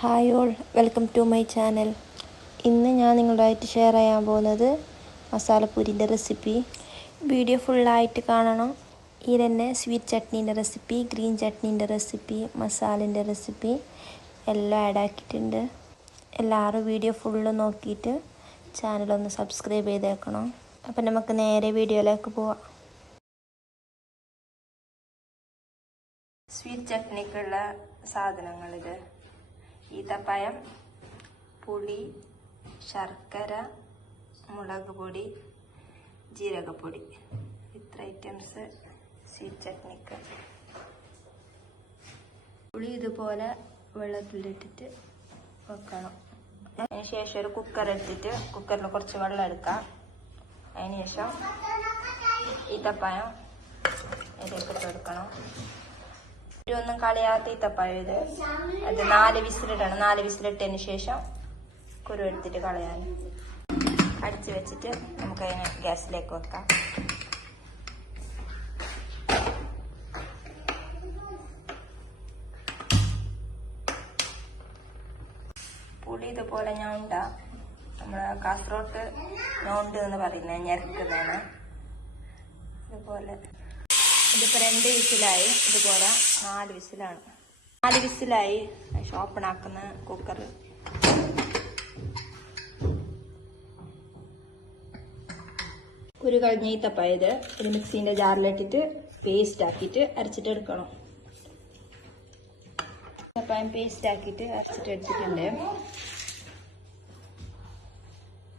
Hi all, welcome to my channel. ഇന്ന് ഞാൻ നിങ്ങളുമായിട്ട് ഷെയർ ചെയ്യാൻ പോകുന്നത് മസാലപ്പൂരിൻ്റെ റെസിപ്പി. വീഡിയോ ഫുള്ളായിട്ട് കാണണം. ഈ തന്നെ സ്വീറ്റ് ചട്നീൻ്റെ റെസിപ്പി, ഗ്രീൻ ചട്നീൻ്റെ റെസിപ്പി, മസാലേൻ്റെ റെസിപ്പി എല്ലാം ആഡ് ആക്കിയിട്ടുണ്ട്. എല്ലാവരും വീഡിയോ ഫുള്ള് നോക്കിയിട്ട് ചാനലൊന്ന് സബ്സ്ക്രൈബ് ചെയ്തേക്കണം. അപ്പം നമുക്ക് നേരെ വീഡിയോയിലേക്ക് പോവാം. സ്വീറ്റ് ചട്നിക്കുള്ള സാധനങ്ങളിത്: ഈത്തപ്പഴം, പുളി, ശർക്കര, മുളക് പൊടി, ജീരകപ്പൊടി. ഇത്ര ഐറ്റംസ് സ്വീറ്റ് ചട്നിക്ക്. പുളി ഇതുപോലെ വെള്ളത്തിലിട്ടിട്ട് വെക്കണം. അതിന് ശേഷം ഒരു കുക്കർ എടുത്തിട്ട് കുക്കറിൽ കുറച്ച് വെള്ളം എടുക്കാം. അതിന് ശേഷം ഈത്തപ്പഴം ഇതിലേക്ക് ഇട്ട് കൊടുക്കണം. ഒന്നും കളയാത്ത ഈത്തപ്പഴം ഇത്. അത് 4 വിസിലിടണം. 4 വിസിലിട്ടതിന് ശേഷം കുരു എടുത്തിട്ട് കളയാൻ അടിച്ച് വെച്ചിട്ട് നമുക്ക് അതിനെ ഗ്യാസിലേക്ക് വെക്കാം. പുളി ഇതുപോലെ ഞൗണ്ട, നമ്മളെ കാസർഗോട്ട് ഞൗണ്ട് എന്ന് പറയുന്നത് ഞെരക്കുന്നതാണ്. ഇതുപോലെ ഇതിപ്പോൾ 2 വിസിലായി. ഇതുപോലെ 4 വിസിലാണ്. 4 വിസിലായി. ഓപ്പണാക്കുന്ന കുക്കർ കുരു കഴിഞ്ഞ ഈത്തപ്പഴം ഇത് മിക്സീൻ്റെ ജാറിലിട്ടിട്ട് പേസ്റ്റ് ആക്കിയിട്ട് അരച്ചിട്ട് എടുക്കണം. ഈത്തപ്പഴം പേസ്റ്റ് ആക്കിയിട്ട് അരച്ചിട്ട് എടുത്തിട്ടുണ്ട്.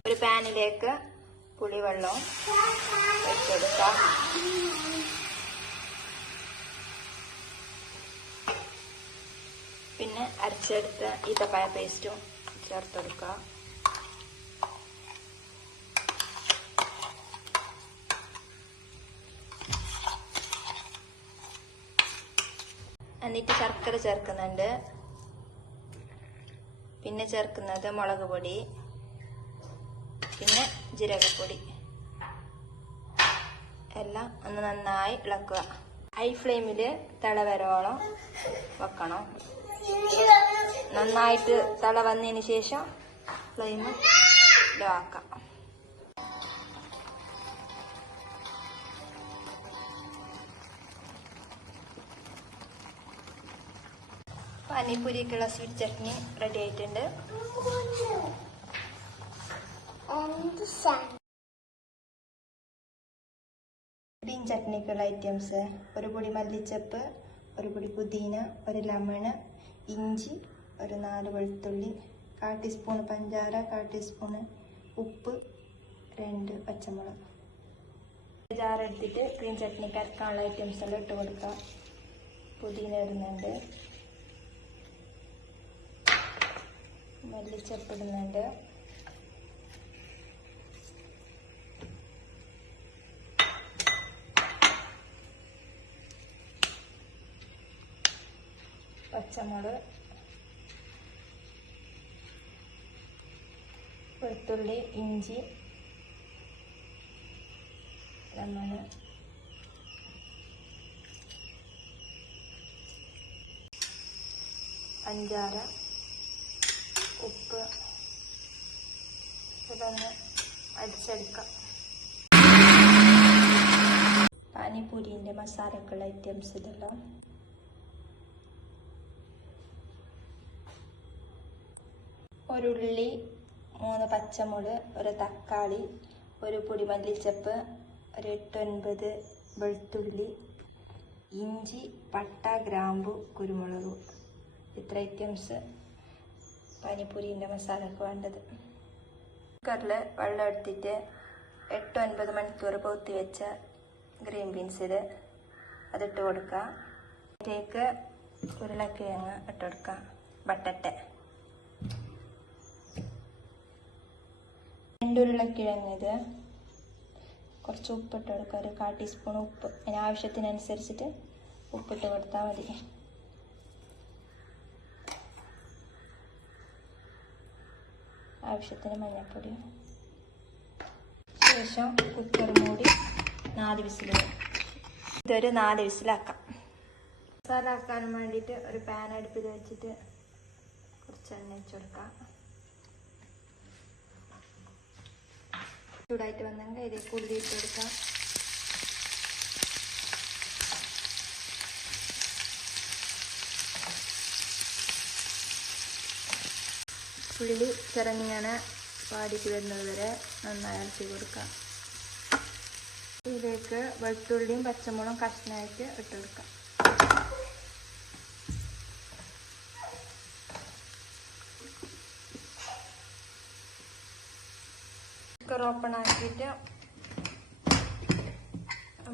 ഒരു പാനിലേക്ക് പുളിവെള്ളം വെച്ചെടുക്കാം. പിന്നെ അരച്ചെടുത്ത ഈത്തപ്പഴ പേസ്റ്റും ചേർത്തെടുക്കുക. എന്നിട്ട് ശർക്കര ചേർക്കുന്നുണ്ട്. പിന്നെ ചേർക്കുന്നത് മുളക് പൊടി, പിന്നെ ജീരകപ്പൊടി. എല്ലാം ഒന്ന് നന്നായി ഇളക്കുക. ഹൈ ഫ്ലെയിമിൽ തിളവരോളം വെക്കണം. നന്നായിട്ട് തിള വന്നതിന് ശേഷം ഫ്ലെയിം ലോ ആക്കാം. പാനിപ്പൂരിക്കുള്ള സ്വീറ്റ് ചട്നി റെഡി ആയിട്ടുണ്ട്. ഗ്രീൻ ചട്നിക്കുള്ള ഐറ്റംസ്: ഒരു പൊടി മല്ലിച്ചപ്പ്, ഒരു പൊടി പുതിന, ഒരു ലെമണ്, ഇഞ്ചി, ഒരു 4 വെളുത്തുള്ളി, 1/4 ടീസ്പൂൺ പഞ്ചാര, 1/4 ടീസ്പൂൺ ഉപ്പ്, 2 പച്ചമുളക്. ജാറെടുത്തിട്ട് ഗ്രീൻ ചട്നിക്ക് അരക്കാനുള്ള ഐറ്റംസ് എല്ലാം ഇട്ട് കൊടുക്കുക. പുതിന ഇടുന്നുണ്ട്, മല്ലിച്ചപ്പ് ഇടുന്നുണ്ട്, പച്ചമുളക്, വെളുത്തുള്ളി, ഇഞ്ചി, ലെമണ്, പഞ്ചാര, ഉപ്പ്. ഇതൊന്ന് അടിച്ചെടുക്കാം. പാനിപ്പൂരിൻ്റെ മസാലക്കുള്ള ഐറ്റംസ് ഇതെല്ലാം: ഒരു ഉള്ളി, 3 പച്ചമുളക്, ഒരു തക്കാളി, ഒരു പൊടി മല്ലിച്ചപ്പ്, ഒരു 8-9 വെളുത്തുള്ളി, ഇഞ്ചി, പട്ട, ഗ്രാമ്പു, കുരുമുളക്. ഇത്ര ഐറ്റംസ് പാനിപ്പൂരിൻ്റെ മസാലക്ക് വേണ്ടത്. കുക്കറിൽ വെള്ളം എടുത്തിട്ട് 8-9 മണിക്കൂർ പൊത്തി വെച്ച ഗ്രീൻ ബീൻസ് അതിട്ട് കൊടുക്കുക. അതിലേക്ക് ഉരുളക്കിഴങ്ങ് ഇട്ട് കൊടുക്കുക, ബട്ടട്ട. 2 ഉരുളക്കിഴങ്ങ് കുറച്ച് ഉപ്പിട്ട് കൊടുക്കുക. ഒരു 1/4 ടീസ്പൂൺ ഉപ്പ്. അതിന് ആവശ്യത്തിനനുസരിച്ചിട്ട് ഉപ്പിട്ട് കൊടുത്താൽ മതി. ആവശ്യത്തിന് മഞ്ഞൾപ്പൊടി. ശേഷം കുക്കർ മൂടി 4 വിസിൽ. ഇതൊരു 4 വിസിലാക്കാം. മസാല ആക്കാൻ വേണ്ടിയിട്ട് ഒരു പാൻ അടുപ്പിൽ വെച്ചിട്ട് കുറച്ച് എണ്ണ വെച്ച് കൊടുക്കാം. ചൂടായിട്ട് വന്നെങ്കിൽ ഇതിലേക്ക് ഉള്ളി ഇട്ട് കൊടുക്കാം. ഉള്ളി ചെറുങ്ങനെ വാടിക്ക് വരുന്നത് വരെ നന്നായി ഇളക്കി കൊടുക്കാം. ഇതിലേക്ക് വെളുത്തുള്ളിയും പച്ചമുളകും കഷ്ണമായിട്ട് ഇട്ട് കൊടുക്കാം. കുക്കർ ഓപ്പൺ ആക്കിയിട്ട്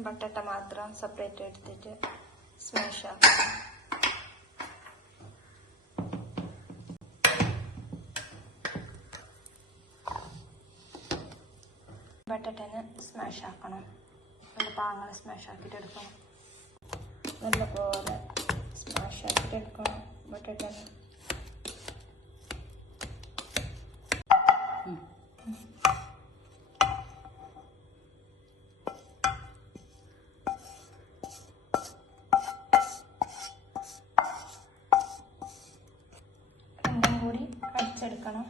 ബട്ടട്ട മാത്രം സെപ്പറേറ്റ് എടുത്തിട്ട് സ്മാഷ് ആക്കാം. ബട്ടട്ടനെ സ്മാഷ് ആക്കണം. നല്ല പാങ്ങനെ സ്മാഷ് ആക്കിയിട്ട് എടുക്കണം. നല്ലപോലെ സ്മാഷ് ആക്കിയിട്ട് എടുക്കണം ബട്ടട്ടനെ. രണ്ടും കൂടി അടിച്ചെടുക്കണം.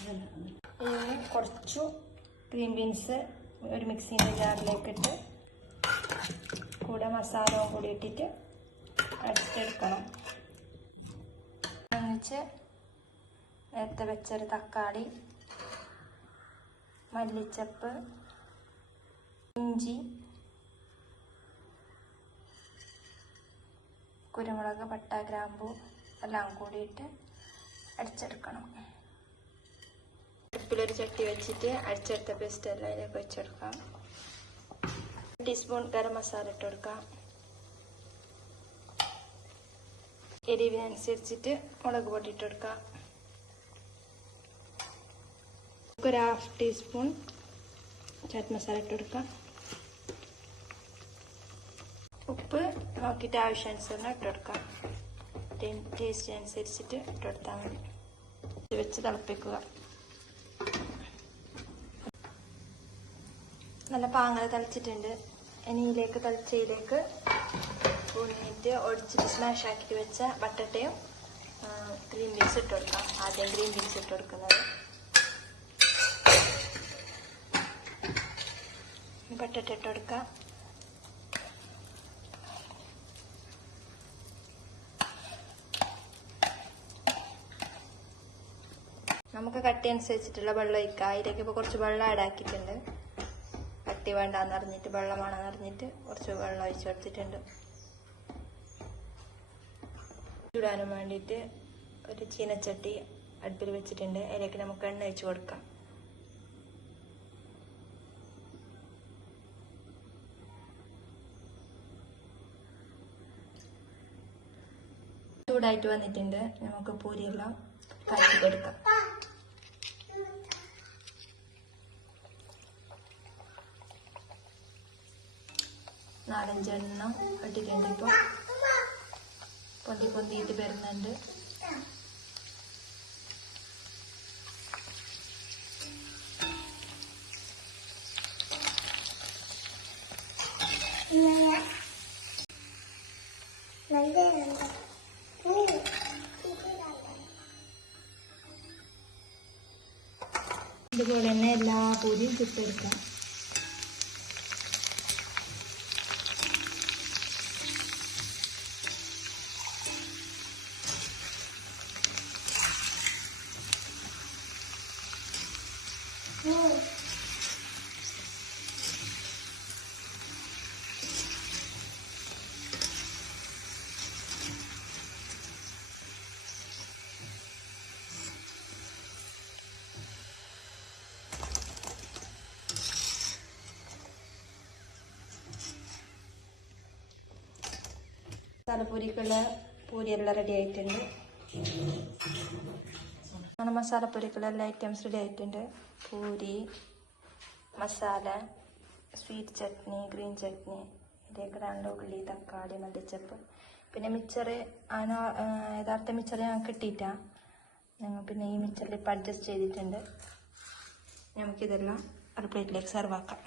ഇതിന് കുറച്ചു ഗ്രീൻ ബീൻസ് ഒരു മിക്സിൻ്റെ ജാറിലേക്ക് ഇട്ട് കൂടെ മസാലയും കൂടി ഇട്ടിട്ട് അടിച്ചെടുക്കണം. എന്നിട്ട് നേരത്തെ വെച്ചൊരു തക്കാളി, മല്ലിച്ചപ്പ്, ഇഞ്ചി, കുരുമുളക്, പട്ട, ഗ്രാമ്പൂ എല്ലാം കൂടിയിട്ട് അടിച്ചെടുക്കണം. അടുപ്പിലൊരു ചട്ടി വെച്ചിട്ട് അടിച്ചെടുത്ത പേസ്റ്റ് എല്ലാം അതിലേക്ക് വെച്ചെടുക്കാം. 1 ടീസ്പൂൺ ഗരം മസാല ഇട്ട് കൊടുക്കാം. എരിവിനനുസരിച്ചിട്ട് മുളക് പൊടി ഇട്ട് കൊടുക്കാം. ഒരു 1/2 ടീസ്പൂൺ ചാറ്റ് മസാല ഇട്ട് കൊടുക്കാം. ഉപ്പ് നോക്കിയിട്ട് ആവശ്യാനുസരണം ഇട്ട് കൊടുക്കാം. ടേസ്റ്റ് അനുസരിച്ചിട്ട് ഇട്ട് കൊടുത്താൽ മതി. ഇത് വെച്ച് തിളപ്പിക്കുക. നല്ല പാങ്ങൽ തിളച്ചിട്ടുണ്ട്. ഇനി ഇതിലേക്ക് തിളച്ചതിലേക്ക് ഉണ്ണിയിട്ട് ഒടിച്ചിട്ട് സ്മാഷ് ആക്കിയിട്ട് വെച്ച ബട്ടട്ടയും ഗ്രീൻ ബീൻസ് ഇട്ട് കൊടുക്കാം. ആദ്യം ഗ്രീൻ ബീൻസ് ഇട്ട് കൊടുക്കുന്നത്. ബട്ടട്ട ഇട്ട് കൊടുക്കാം. നമുക്ക് കട്ടി അനുസരിച്ചിട്ടുള്ള വെള്ളം ഒഴിക്കാം. അതിലേക്ക് ഇപ്പോൾ കുറച്ച് വെള്ളം ആഡ് ആക്കിയിട്ടുണ്ട്. കട്ടി വേണ്ടാന്ന് അറിഞ്ഞിട്ട് വെള്ളമാണെന്ന് അറിഞ്ഞിട്ട് കുറച്ച് വെള്ളം ഒഴിച്ചു കൊടുത്തിട്ടുണ്ട്. ചൂടാനും വേണ്ടിയിട്ട് ഒരു ചീനച്ചട്ടി അടുപ്പിൽ വെച്ചിട്ടുണ്ട്. അതിലേക്ക് നമുക്ക് എണ്ണ ഒഴിച്ച് കൊടുക്കാം. ചൂടായിട്ട് വന്നിട്ടുണ്ട്. നമുക്ക് പൂരിയെല്ലാം കാച്ചിട്ടെടുക്കാം. നാലഞ്ചെണ്ണം ഇട്ടിട്ടുണ്ട്. ഇപ്പോൾ പൊന്തിയിട്ട് വരുന്നുണ്ട്. ഇതുപോലെ തന്നെ എല്ലാ പൂരിയും ചുട്ടെടുക്കാം. മസാലപ്പൂരിക്കുള്ള പൂരിയെല്ലാം റെഡി ആയിട്ടുണ്ട്. അങ്ങനെ മസാലപ്പൂരിക്കുള്ള എല്ലാ ഐറ്റംസ് റെഡി ആയിട്ടുണ്ട്. പൂരി, മസാല, സ്വീറ്റ് ചട്നി, ഗ്രീൻ ചട്നി, ഇതിലേക്കിടാനുള്ള ഉള്ളി, തക്കാളി, മല്ലിച്ചപ്പ്, പിന്നെ മിച്ചറ്. യഥാർത്ഥ മിച്ചറ് ഞാൻ കിട്ടിയിട്ടാ. ഞങ്ങൾ പിന്നെ ഈ മിച്ചറിൽ ഇപ്പം അഡ്ജസ്റ്റ് ചെയ്തിട്ടുണ്ട്. നമുക്കിതെല്ലാം ഒരു പ്ലേറ്റിലേക്ക് സെർവ് ആക്കാം.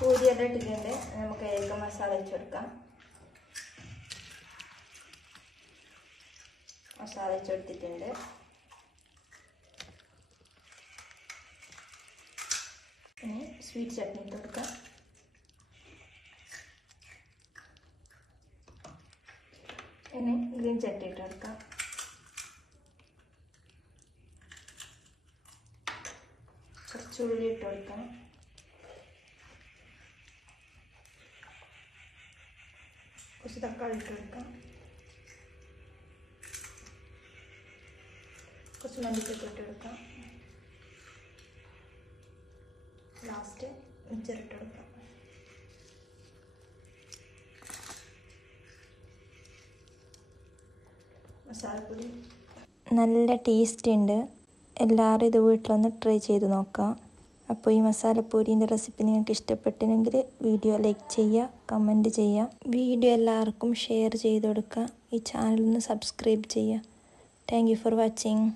പൂരിയെല്ലാം ഇട്ടിട്ടുണ്ട്. നമുക്ക് അതിലേക്ക് മസാല വെച്ച് കൊടുക്കാം. മസാല വെച്ചെടുത്തിട്ടുണ്ട്. ഇനി സ്വീറ്റ് ചട്നി ഇട്ട് കൊടുക്കാം. ഇനി ഗ്രീൻ ചട്നി ഇട്ട് കൊടുക്കാം. കുറച്ച് ഉള്ളി ഇട്ട് കൊടുക്കാം. കുറച്ച് തക്കാളി ഇട്ട് കൊടുക്കാം. കുറച്ച് മല്ലിച്ചപ്പ് ഇട്ട് കൊടുക്കാം. ലാസ്റ്റ് മിക്സർ ഇട്ട് കൊടുക്കാം. മസാലപ്പൊടി നല്ല ടേസ്റ്റ് ഉണ്ട്. എല്ലാവരും ഇത് വീട്ടിലൊന്ന് ട്രൈ ചെയ്ത് നോക്കാം. അപ്പോൾ ഈ മസാലപ്പൂരീൻ്റെ റെസിപ്പി നിങ്ങൾക്ക് ഇഷ്ടപ്പെട്ടെങ്കിൽ വീഡിയോ ലൈക്ക് ചെയ്യുക, കമൻറ്റ് ചെയ്യുക, വീഡിയോ എല്ലാവർക്കും ഷെയർ ചെയ്ത് കൊടുക്കുക. ഈ ചാനലൊന്ന് സബ്സ്ക്രൈബ് ചെയ്യുക. Thank you for watching.